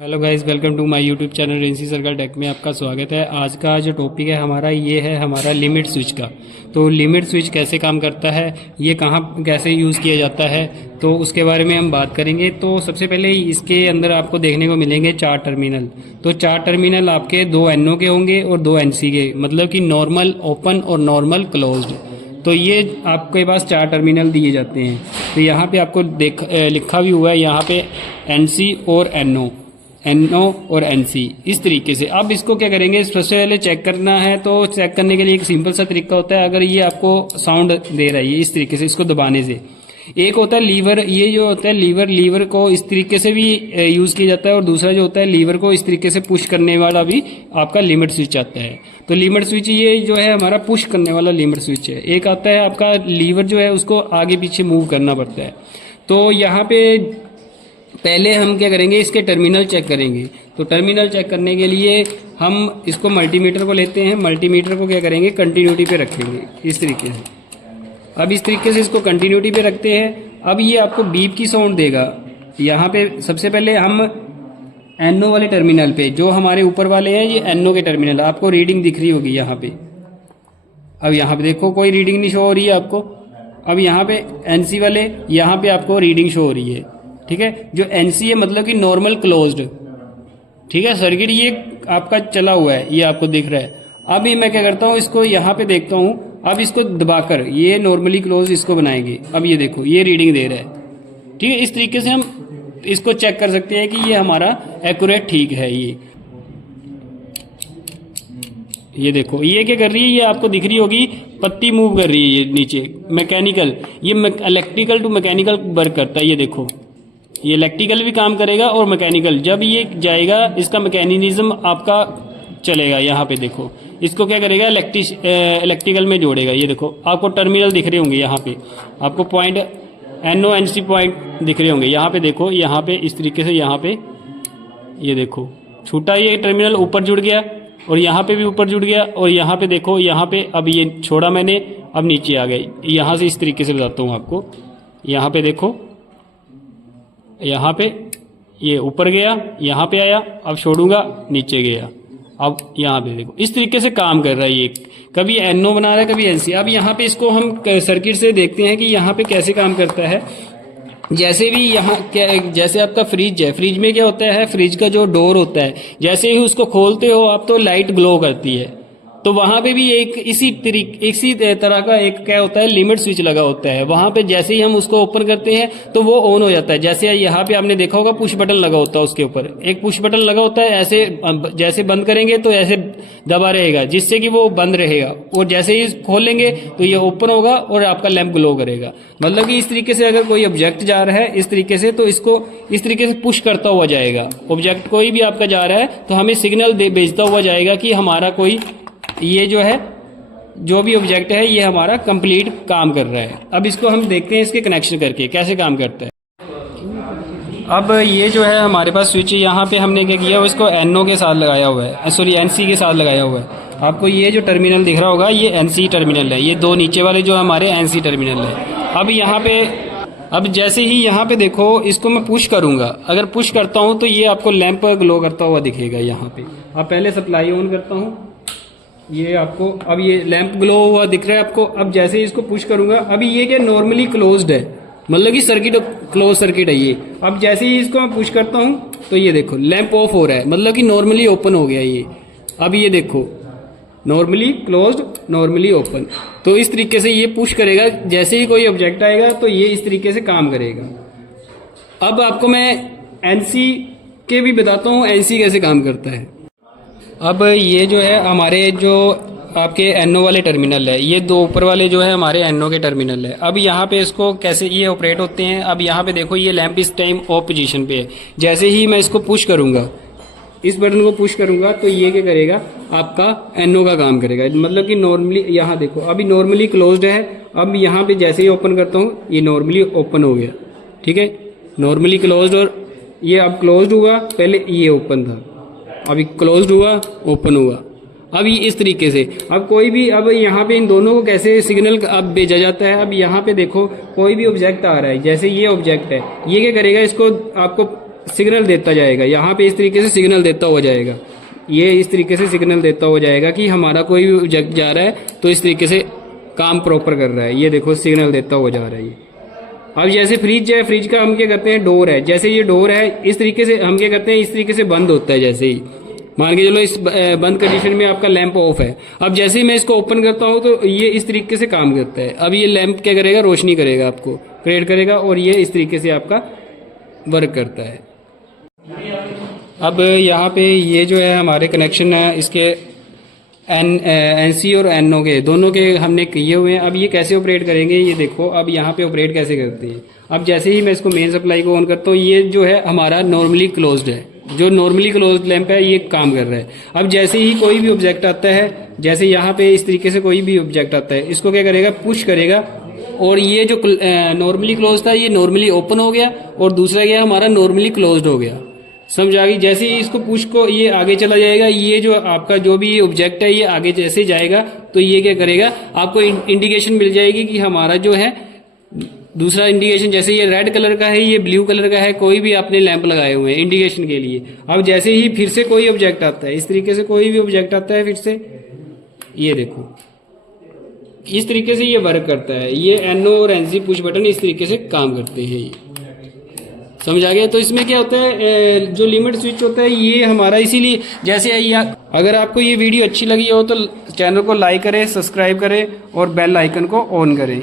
Hello guys, welcome to my YouTube channel Rency Circle Tech में आपका स्वागत है। आज का जो टॉपिक है हमारा ये है हमारा लिमिट स्विच का। तो लिमिट स्विच कैसे काम करता है, ये कहाँ कैसे यूज़ किया जाता है, तो उसके बारे में हम बात करेंगे। तो सबसे पहले इसके अंदर आपको देखने को मिलेंगे 4 टर्मिनल। तो 4 टर्मिनल आपके 2 NO के होंगे और 2 NC के, मतलब कि नॉर्मल ओपन और नॉर्मल क्लोज्ड। तो ये आपके पास 4 टर्मिनल दिए जाते हैं। तो यहाँ पे आपको लिखा भी हुआ है यहाँ पे NC और NO और NC, इस तरीके से। अब इसको क्या करेंगे, सबसे पहले चेक करना है। तो चेक करने के लिए एक सिंपल सा तरीका होता है। अगर ये आपको साउंड दे रहा है ये इस तरीके से, इसको दबाने से। एक होता है लीवर, ये जो होता है लीवर को इस तरीके से भी यूज़ किया जाता है, और दूसरा जो होता है लीवर को इस तरीके से पुश करने वाला भी आपका लिमिट स्विच आता है। तो लिमिट स्विच ये जो है हमारा पुश करने वाला लिमिट स्विच है। एक आता है आपका लीवर जो है उसको आगे पीछे मूव करना पड़ता है। तो यहाँ पे पहले हम क्या करेंगे, इसके टर्मिनल चेक करेंगे। तो टर्मिनल चेक करने के लिए हम इसको मल्टीमीटर को लेते हैं। मल्टीमीटर को क्या करेंगे, कंटिन्यूटी पे रखेंगे इस तरीके से। अब इस तरीके से इसको कंटिन्यूटी पे रखते हैं। अब ये आपको बीप की साउंड देगा। यहाँ पे सबसे पहले हम NO वाले टर्मिनल पे, जो हमारे ऊपर वाले हैं ये NO के टर्मिनल, आपको रीडिंग दिख रही होगी यहाँ पे। अब यहाँ पे देखो कोई रीडिंग नहीं शो हो रही है आपको। अब यहाँ पे NC वाले, यहाँ पे आपको रीडिंग शो हो रही है। ठीक है, जो NC है मतलब कि नॉर्मल क्लोज्ड। ठीक है, सर्किट ये आपका चला हुआ है, ये आपको दिख रहा है। अभी मैं क्या करता हूँ, इसको यहाँ पे देखता हूँ। अब इसको दबाकर ये नॉर्मली क्लोज इसको बनाएंगे। अब ये देखो ये रीडिंग दे रहा है। ठीक है, इस तरीके से हम इसको चेक कर सकते हैं कि ये हमारा एक्यूरेट ठीक है। ये देखो ये क्या कर रही है, ये आपको दिख रही होगी, पत्ती मूव कर रही है ये नीचे। मैकेनिकल, ये इलेक्ट्रिकल टू मैकेनिकल वर्क करता है। ये देखो ये इलेक्ट्रिकल भी काम करेगा और मैकेनिकल। जब ये जाएगा इसका मैकेनिज्म आपका चलेगा। यहाँ पे देखो इसको क्या करेगा, इलेक्ट्रिकल में जोड़ेगा। ये देखो आपको टर्मिनल दिख रहे होंगे, यहाँ पे आपको पॉइंट NO NC पॉइंट दिख रहे होंगे। यहाँ पे देखो, यहाँ पे इस तरीके से, यहाँ पे ये देखो छूटा, ये टर्मिनल ऊपर जुड़ गया और यहाँ पे भी ऊपर जुड़ गया। और यहाँ पे देखो, यहाँ पे अब ये छोड़ा मैंने, अब नीचे आ गए। यहाँ से इस तरीके से बताता हूँ आपको। यहाँ पे देखो, यहाँ पे ये ऊपर गया, यहाँ पे आया, अब छोड़ूंगा नीचे गया। अब यहाँ पे देखो इस तरीके से काम कर रहा है ये। कभी NO बना रहा है, कभी NC। अब यहाँ पे इसको हम सर्किट से देखते हैं कि यहाँ पे कैसे काम करता है। जैसे भी यहाँ क्या, जैसे आपका फ्रिज है, फ्रिज में क्या होता है, फ्रिज का जो डोर होता है, जैसे ही उसको खोलते हो आप तो लाइट ग्लो करती है। तो वहां पे भी एक इसी तरह का एक क्या होता है, लिमिट स्विच लगा होता है। वहां पे जैसे ही हम उसको ओपन करते हैं तो वो ऑन हो जाता है। जैसे यहाँ पे आपने देखा होगा पुश बटन लगा होता है, उसके ऊपर एक पुश बटन लगा होता है। ऐसे जैसे बंद करेंगे तो ऐसे दबा रहेगा, जिससे कि वो बंद रहेगा। और जैसे ही खोलेंगे तो ये ओपन होगा और आपका लैंप ग्लो करेगा। मतलब कि इस तरीके से अगर कोई ऑब्जेक्ट जा रहा है इस तरीके से, तो इसको इस तरीके से पुश करता हुआ जाएगा। ऑब्जेक्ट कोई भी आपका जा रहा है तो हमें सिग्नल भेजता हुआ जाएगा कि हमारा कोई, ये जो है जो भी ऑब्जेक्ट है ये हमारा कंप्लीट काम कर रहा है। अब इसको हम देखते हैं इसके कनेक्शन करके कैसे काम करता है। अब ये जो है हमारे पास स्विच, यहाँ पे हमने क्या किया, इसको NO के साथ लगाया हुआ है, सॉरी NC के साथ लगाया हुआ है। आपको ये जो टर्मिनल दिख रहा होगा ये NC टर्मिनल है। ये 2 नीचे वाले जो हमारे NC टर्मिनल है। अब यहाँ पे, अब जैसे ही यहाँ पे देखो इसको मैं पुश करूंगा, अगर पुश करता हूँ तो ये आपको लैंप ग्लो करता हुआ दिखेगा यहाँ पे। अब पहले सप्लाई ऑन करता हूँ, ये आपको, अब ये लैंप ग्लो हुआ दिख रहा है आपको। अब जैसे ही इसको पुश करूंगा, अभी ये क्या नॉर्मली क्लोज्ड है, मतलब कि सर्किट क्लोज सर्किट है ये। अब जैसे ही इसको मैं पुश करता हूँ तो ये देखो लैंप ऑफ हो रहा है, मतलब कि नॉर्मली ओपन हो गया ये। अब ये देखो नॉर्मली क्लोज्ड, नॉर्मली ओपन। तो इस तरीके से ये पुश करेगा, जैसे ही कोई ऑब्जेक्ट आएगा तो ये इस तरीके से काम करेगा। अब आपको मैं NC के भी बताता हूँ NC कैसे काम करता है। अब ये जो है हमारे जो आपके NO वाले टर्मिनल है, ये 2 ऊपर वाले जो है हमारे NO के टर्मिनल है। अब यहाँ पे इसको कैसे ये ऑपरेट होते हैं। अब यहाँ पे देखो ये लैंप इस टाइम ऑफ पोजीशन पे है। जैसे ही मैं इसको पुश करूंगा, इस बटन को पुश करूंगा तो ये क्या करेगा, आपका NO का काम करेगा। मतलब कि नॉर्मली यहाँ देखो अभी नॉर्मली क्लोज्ड है। अब यहाँ पे जैसे ही ओपन करता हूँ ये नॉर्मली ओपन हो गया। ठीक है, नॉर्मली क्लोज्ड, और ये अब क्लोज्ड हुआ, पहले ये ओपन था, अभी क्लोज्ड हुआ, ओपन हुआ। अब ये इस तरीके से, अब कोई भी, अब यहाँ पे इन दोनों को कैसे सिग्नल अब भेजा जाता है। अब यहाँ पे देखो कोई भी ऑब्जेक्ट आ रहा है, जैसे ये ऑब्जेक्ट है, ये क्या करेगा, इसको आपको सिग्नल देता जाएगा, यहाँ पे इस तरीके से सिग्नल देता हुआ जाएगा, ये इस तरीके से सिग्नल देता हुआ जाएगा कि हमारा कोई भी ऑब्जेक्ट जा रहा है तो इस तरीके से काम प्रॉपर कर रहा है। ये देखो सिग्नल देता हुआ जा रहा है ये। अब जैसे फ्रिज है, फ्रिज का हम क्या करते हैं, डोर है, जैसे ये डोर है इस तरीके से हम क्या करते हैं, इस तरीके से बंद होता है। जैसे ही मान के चलो इस बंद कंडीशन में आपका लैंप ऑफ है, अब जैसे ही मैं इसको ओपन करता हूँ तो ये इस तरीके से काम करता है। अब ये लैंप क्या करेगा, रोशनी करेगा, आपको क्रिएट करेगा, और ये इस तरीके से आपका वर्क करता है। अब यहाँ पे ये जो है हमारे कनेक्शन है, इसके NC और NO के दोनों के हमने किए हुए हैं। अब ये कैसे ऑपरेट करेंगे, ये देखो अब यहाँ पे ऑपरेट कैसे करते हैं। अब जैसे ही मैं इसको मेन सप्लाई को ऑन करता हूँ, ये जो है हमारा नॉर्मली क्लोज्ड है, जो नॉर्मली क्लोज्ड लैंप है ये काम कर रहा है। अब जैसे ही कोई भी ऑब्जेक्ट आता है, जैसे यहाँ पे इस तरीके से कोई भी ऑब्जेक्ट आता है, इसको क्या करेगा, पुश करेगा, और ये जो नॉर्मली क्लोज था ये नॉर्मली ओपन हो गया, और दूसरा क्या हमारा नॉर्मली क्लोज्ड हो गया। समझ आ गई। जैसे ही इसको पुश को ये आगे चला जाएगा, ये जो आपका जो भी ऑब्जेक्ट है ये आगे जैसे जाएगा तो ये क्या करेगा, आपको इंडिकेशन मिल जाएगी कि हमारा जो है दूसरा इंडिकेशन, जैसे ये रेड कलर का है, ये ब्लू कलर का है, कोई भी आपने लैंप लगाए हुए हैं इंडिकेशन के लिए। अब जैसे ही फिर से कोई ऑब्जेक्ट आता है, इस तरीके से कोई भी ऑब्जेक्ट आता है फिर से, ये देखो इस तरीके से ये वर्क करता है। ये NO और NC पुश बटन इस तरीके से काम करते हैं। ये समझ आ गया। तो इसमें क्या होता है, जो लिमिट स्विच होता है ये हमारा, इसीलिए जैसे अगर आपको ये वीडियो अच्छी लगी हो तो चैनल को लाइक करें, सब्सक्राइब करें और बेल आइकन को ऑन करें।